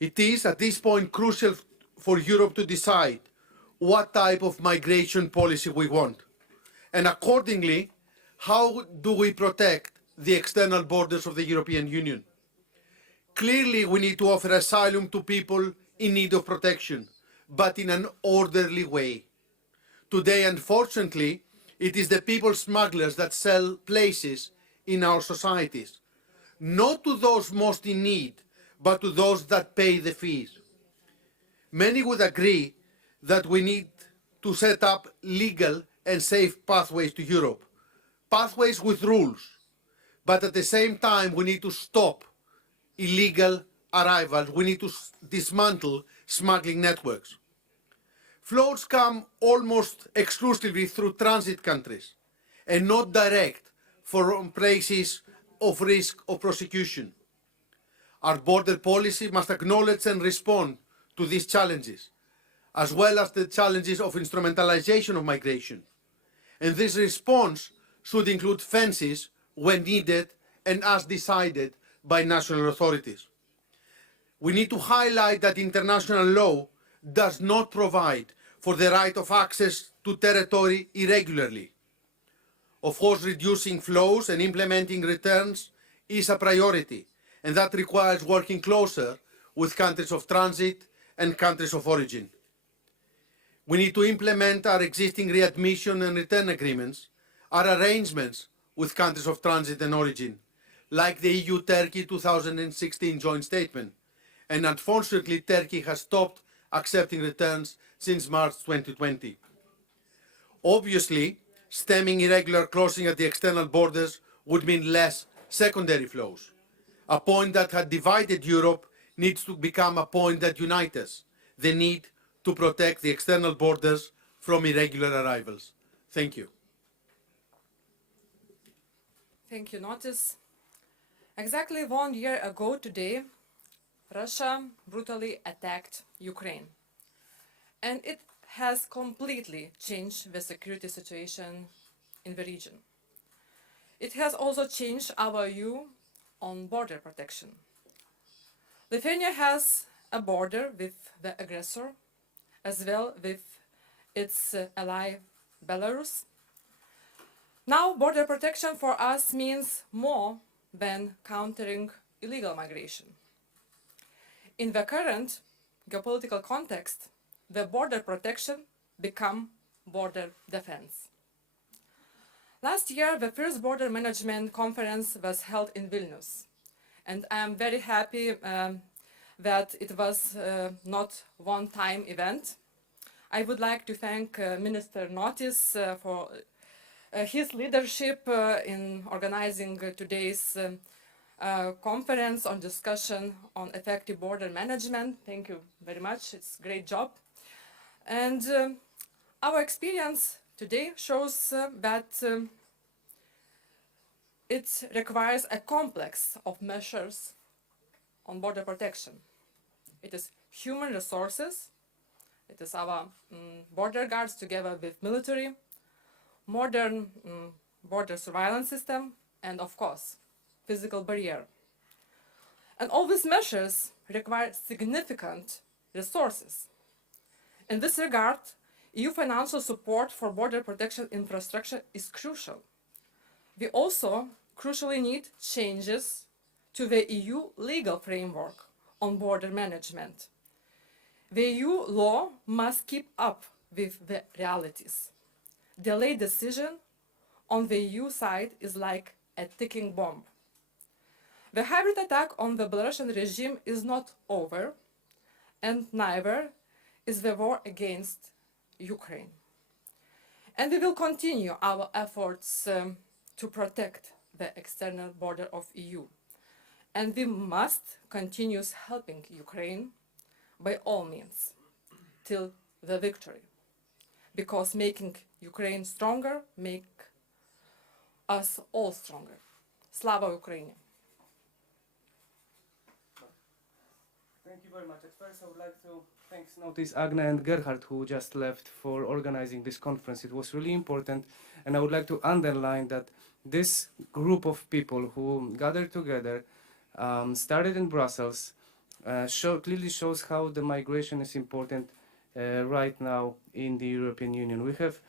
It is at this point crucial for Europe to decide what type of migration policy we want, and accordingly, how do we protect the external borders of the European Union? Clearly, we need to offer asylum to people in need of protection, but in an orderly way. Today, unfortunately, it is the people smugglers that sell places in our societies, not to those most in need, but to those that pay the fees. Many would agree that we need to set up legal and safe pathways to Europe, pathways with rules, but at the same time we need to stop illegal arrivals, we need to dismantle smuggling networks. Flows come almost exclusively through transit countries and not direct from places of risk of prosecution. Our border policy must acknowledge and respond to these challenges, as well as the challenges of instrumentalization of migration. And this response should include fences when needed and as decided by national authorities. We need to highlight that international law does not provide for the right of access to territory irregularly. Of course, reducing flows and implementing returns is a priority, and that requires working closer with countries of transit and countries of origin. We need to implement our existing readmission and return agreements, our arrangements with countries of transit and origin, like the EU-Turkey 2016 joint statement. And unfortunately, Turkey has stopped accepting returns since March 2020. Obviously, stemming irregular crossing at the external borders would mean less secondary flows. A point that had divided Europe needs to become a point that unites us, the need to protect the external borders from irregular arrivals. Thank you. Thank you, Nottis. Exactly 1 year ago today, Russia brutally attacked Ukraine. And it has completely changed the security situation in the region. It has also changed our view on border protection. Lithuania has a border with the aggressor, as well with its ally Belarus. Now, border protection for us means more than countering illegal migration. In the current geopolitical context, the border protection become border defense. Last year, the first border management conference was held in Vilnius, and I am very happy that it was not one-time event. I would like to thank Minister Nottis for his leadership in organizing today's conference on discussion on effective border management. Thank you very much. It's a great job. And our experience today shows that it requires a complex of measures on border protection. It is human resources, it is our border guards together with military, modern border surveillance system, and of course, physical barrier. And all these measures require significant resources. In this regard, EU financial support for border protection infrastructure is crucial. We also crucially need changes to the EU legal framework on border management. The EU law must keep up with the realities. Delayed decision on the EU side is like a ticking bomb. The hybrid attack on the Belarusian regime is not over, and neither is the war against Ukraine. And we will continue our efforts to protect the external border of EU. And we must continue helping Ukraine by all means till the victory. Because making Ukraine stronger make us all stronger. Slava Ukraini! Thank you very much. At first, I would like to thank Nottis, Agne, and Gerhard, who just left, for organizing this conference. It was really important, and I would like to underline that this group of people who gathered together started in Brussels clearly shows how the migration is important right now in the European Union. We have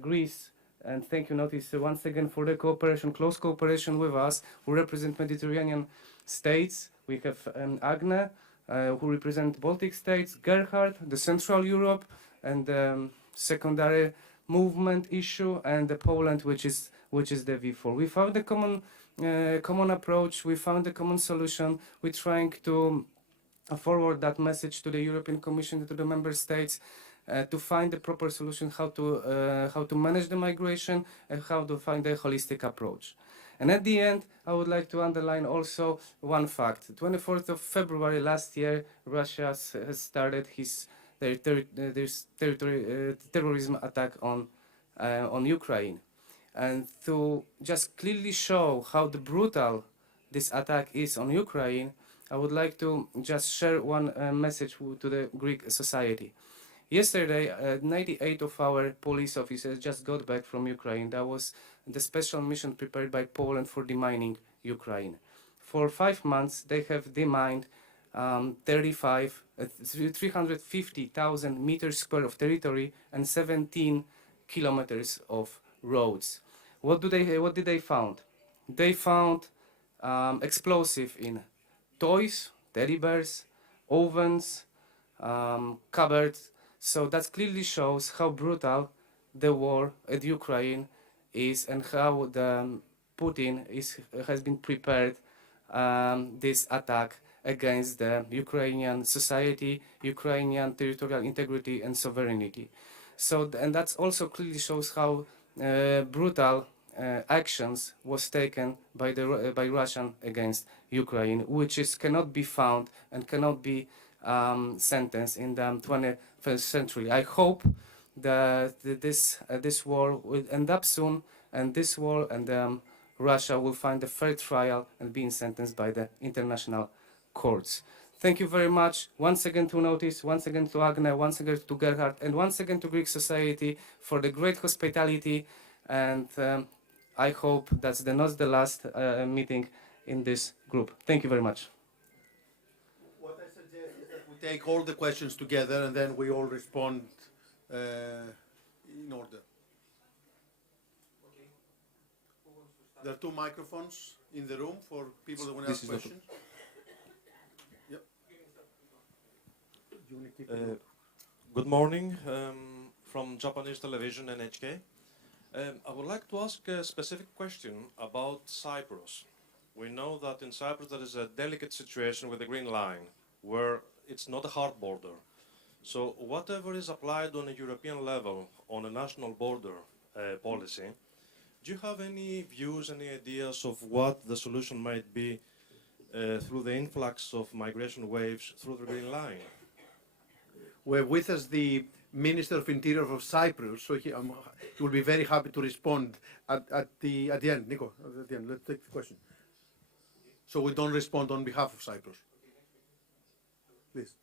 Greece, and thank you, Notis, once again for the cooperation, close cooperation with us, who represent Mediterranean states. We have Agne, who represent Baltic states, Gerhard, the Central Europe, and secondary movement issue, and the Poland, which is the V4. We found a common approach. We found a common solution. We're trying to forward that message to the European Commission and to the member states to find the proper solution how to manage the migration and how to find a holistic approach. And at the end, I would like to underline also one fact. 24th of February last year, Russia has started their terrorism attack on Ukraine. And to just clearly show how brutal this attack is on Ukraine, I would like to just share one message to the Greek society. Yesterday, 98 of our police officers just got back from Ukraine. That was the special mission prepared by Poland for demining Ukraine. For 5 months, they have demined 350,000 meters square of territory and 17 kilometers of roads. What did they found? They found explosive in toys, teddy bears, ovens, cupboards. So that clearly shows how brutal the war at Ukraine is and how Putin has been prepared this attack against the Ukrainian society, Ukrainian territorial integrity and sovereignty. So, and that also clearly shows how brutal actions was taken by Russian against Ukraine, which cannot be found and cannot be sentenced in the 21st century. I hope that this war will end up soon, and this war and Russia will find a fair trial and being sentenced by the international courts. Thank you very much once again to Notis, once again to Agne, once again to Gerhard, and once again to Greek society for the great hospitality. And I hope that's not the last meeting in this group. Thank you very much. What I suggest is that we take all the questions together and then we all respond in order. There are 2 microphones in the room for people that want to ask questions. Good morning from Japanese television NHK. I would like to ask a specific question about Cyprus. We know that in Cyprus there is a delicate situation with the Green Line, where it's not a hard border. So whatever is applied on a European level, on a national border policy, do you have any views, any ideas of what the solution might be through the influx of migration waves through the Green Line? We have with us the Minister of Interior of Cyprus, so he will be very happy to respond at the end. Nico, at the end, let's take the question. So we don't respond on behalf of Cyprus. Please.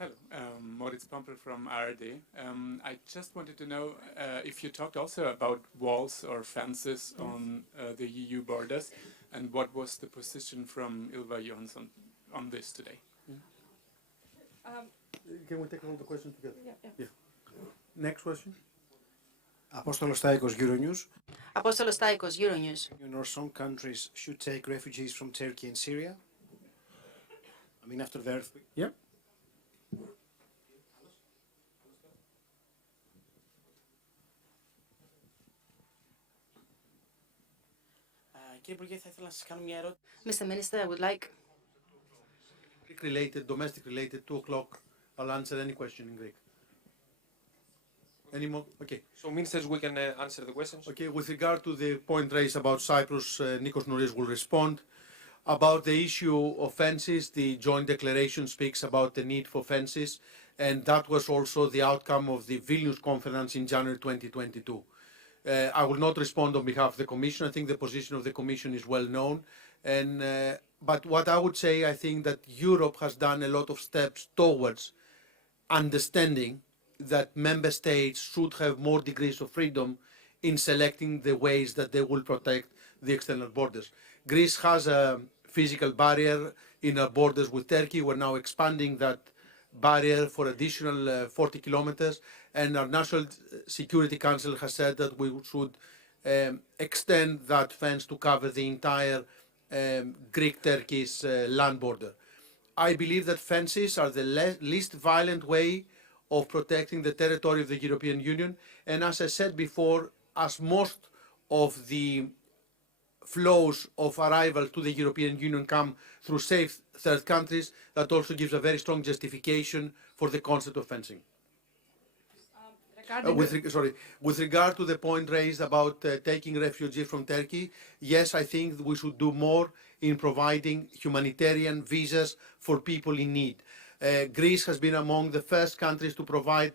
Hello, Moritz Pompel from ARD. I just wanted to know if you talked also about walls or fences on the EU borders, and what was the position from Ylva Johansson on this today? Can we take all the questions together? Yeah. Next question. Apóstolos Staikos, Euronews. Apóstolos Staikos, Euronews. Or some countries should take refugees from Turkey and Syria? I mean, after the earthquake. Yeah. Mr. Minister, I would like... Greek-related, domestic-related, 2 o'clock. I'll answer any question in Greek. Any more? Okay. So, ministers, we can answer the questions? Okay, with regard to the point raised about Cyprus, Nikos Nouris will respond. About the issue of fences, the joint declaration speaks about the need for fences, and that was also the outcome of the Vilnius conference in January 2022. I will not respond on behalf of the Commission. I think the position of the Commission is well known. But what I would say, I think that Europe has done a lot of steps towards understanding that member states should have more degrees of freedom in selecting the ways that they will protect the external borders. Greece has a physical barrier in our borders with Turkey. We're now expanding that barrier for additional 40 kilometers, and our National Security Council has said that we should extend that fence to cover the entire Greek-Turkish land border. I believe that fences are the least violent way of protecting the territory of the European Union, and as I said before, as most of the flows of arrival to the European Union come through safe third countries, that also gives a very strong justification for the concept of fencing. With regard to the point raised about taking refugees from Turkey, yes, I think we should do more in providing humanitarian visas for people in need. Greece has been among the first countries to provide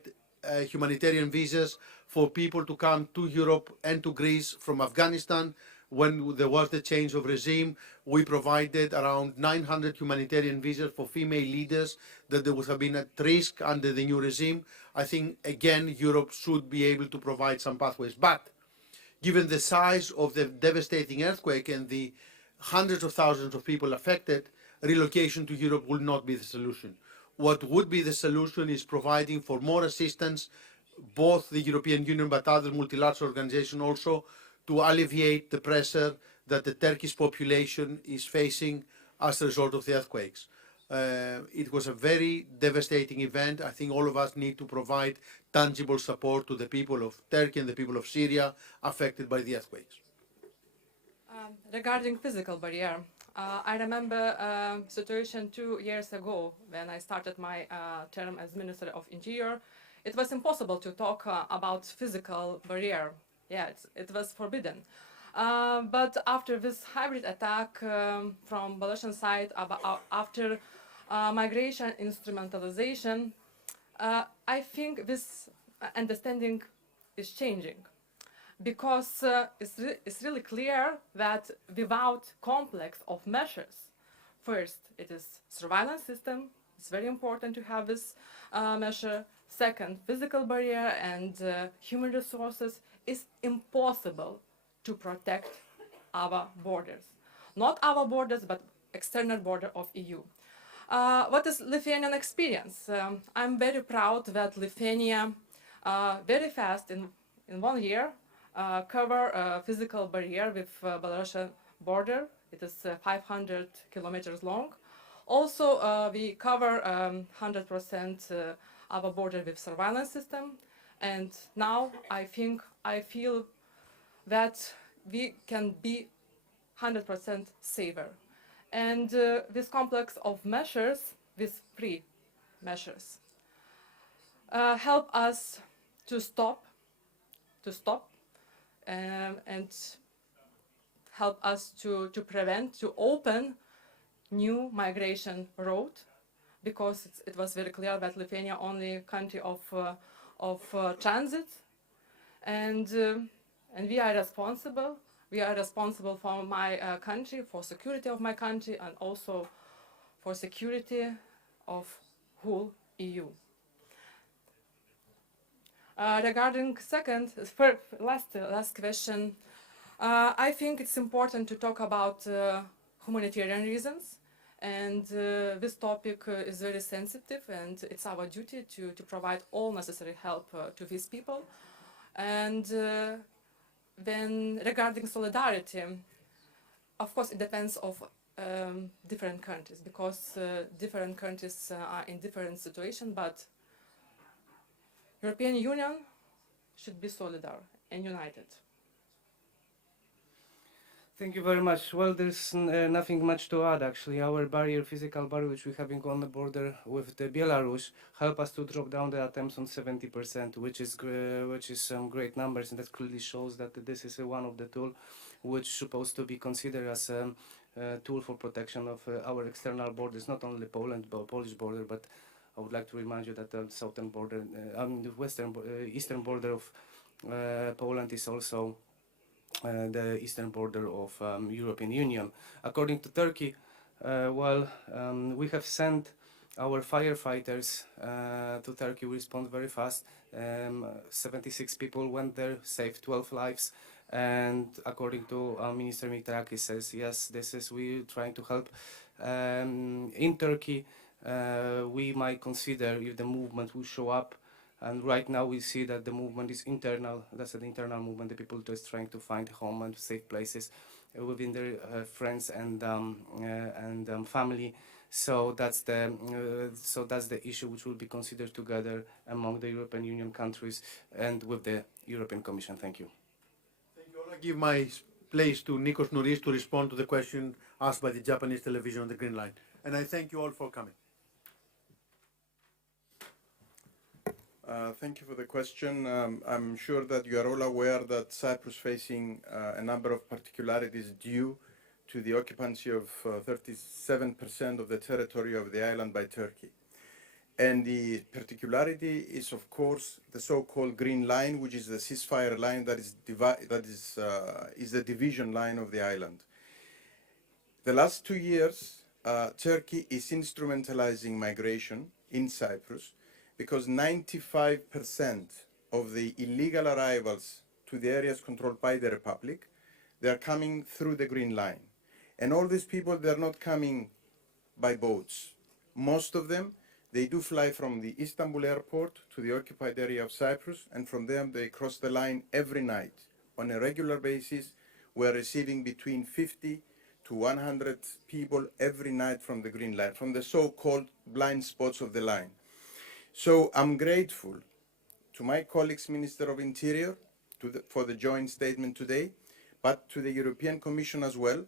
humanitarian visas for people to come to Europe and to Greece from Afghanistan. When there was the change of regime, we provided around 900 humanitarian visas for female leaders that would have been at risk under the new regime. I think, again, Europe should be able to provide some pathways. But given the size of the devastating earthquake and the hundreds of thousands of people affected, relocation to Europe will not be the solution. What would be the solution is providing for more assistance, both the European Union but other multilateral organizations also, to alleviate the pressure that the Turkish population is facing as a result of the earthquakes. It was a very devastating event. I think all of us need to provide tangible support to the people of Turkey and the people of Syria affected by the earthquakes. Regarding physical barrier, I remember a situation 2 years ago when I started my term as Minister of Interior. It was impossible to talk about physical barrier. Yeah, it was forbidden. But after this hybrid attack from Belarusian side, after migration instrumentalization, I think this understanding is changing, because it's really clear that without complex of measures, first it is surveillance system. It's very important to have this measure. Second, physical barrier and human resources. Is impossible to protect our borders. Not our borders, but external border of EU. What is Lithuanian experience? I'm very proud that Lithuania very fast in 1 year cover a physical barrier with Belarusian border. It is 500 kilometers long. Also, we cover 100% our border with surveillance system. And now I feel that we can be 100% safer. And this complex of measures, these 3 measures, help us to stop, and help us to prevent, to open new migration route, because it was very clear that Lithuania only country of transit, and we are responsible. We are responsible for my country, for security of my country, and also for security of whole EU. Regarding last question, I think it's important to talk about humanitarian reasons. And this topic is very sensitive, and it's our duty to provide all necessary help to these people. And then regarding solidarity, of course, it depends of different countries, because different countries are in different situations, but European Union should be solidar and united. Thank you very much. Well, there's nothing much to add, actually. Our barrier, physical barrier, which we have on the border with the Belarus, help us to drop down the attempts on 70%, which is some great numbers, and that clearly shows that this is one of the tools which is supposed to be considered as a tool for protection of our external borders, not only Poland, but Polish border, but I would like to remind you that the southern border, the eastern border of Poland is also the eastern border of European Union. According to Turkey, we have sent our firefighters to Turkey. We respond very fast. 76 people went there, saved 12 lives. And according to Minister Mitarakis says, yes, we trying to help in Turkey, we might consider if the movement will show up. And right now we see that the movement is internal. That's an internal movement. The people just trying to find home and safe places within their friends and family. So that's the issue which will be considered together among the European Union countries and with the European Commission. Thank you. Thank you. I'll give my place to Nikos Nouris to respond to the question asked by the Japanese television on the Green Line. And I thank you all for coming. Thank you for the question. I'm sure that you are all aware that Cyprus is facing a number of particularities due to the occupancy of 37% of the territory of the island by Turkey. And the particularity is, of course, the so-called Green Line, which is the ceasefire line that is the division line of the island. The last 2 years, Turkey is instrumentalizing migration in Cyprus, because 95% of the illegal arrivals to the areas controlled by the Republic, they are coming through the Green Line. And all these people, they're not coming by boats. Most of them, they do fly from the Istanbul airport to the occupied area of Cyprus, and from there they cross the line every night. On a regular basis, we're receiving between 50 to 100 people every night from the Green Line, from the so-called blind spots of the line. So I'm grateful to my colleagues, Minister of Interior, for the joint statement today, but to the European Commission as well,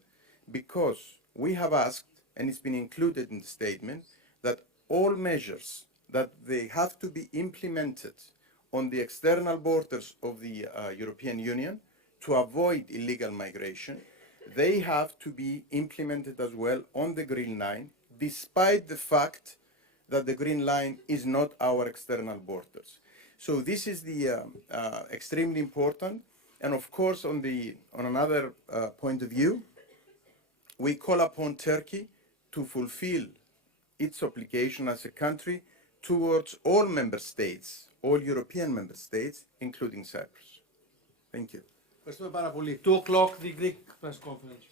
because we have asked, and it's been included in the statement, that all measures that they have to be implemented on the external borders of the European Union to avoid illegal migration, they have to be implemented as well on the Green Line, despite the fact that the Green Line is not our external borders. So this is the extremely important. And of course, on another point of view, we call upon Turkey to fulfill its obligation as a country towards all member states, all European member states, including Cyprus. Thank you. Ευχαριστούμε πάρα πολύ. 2 o'clock the Greek press conference.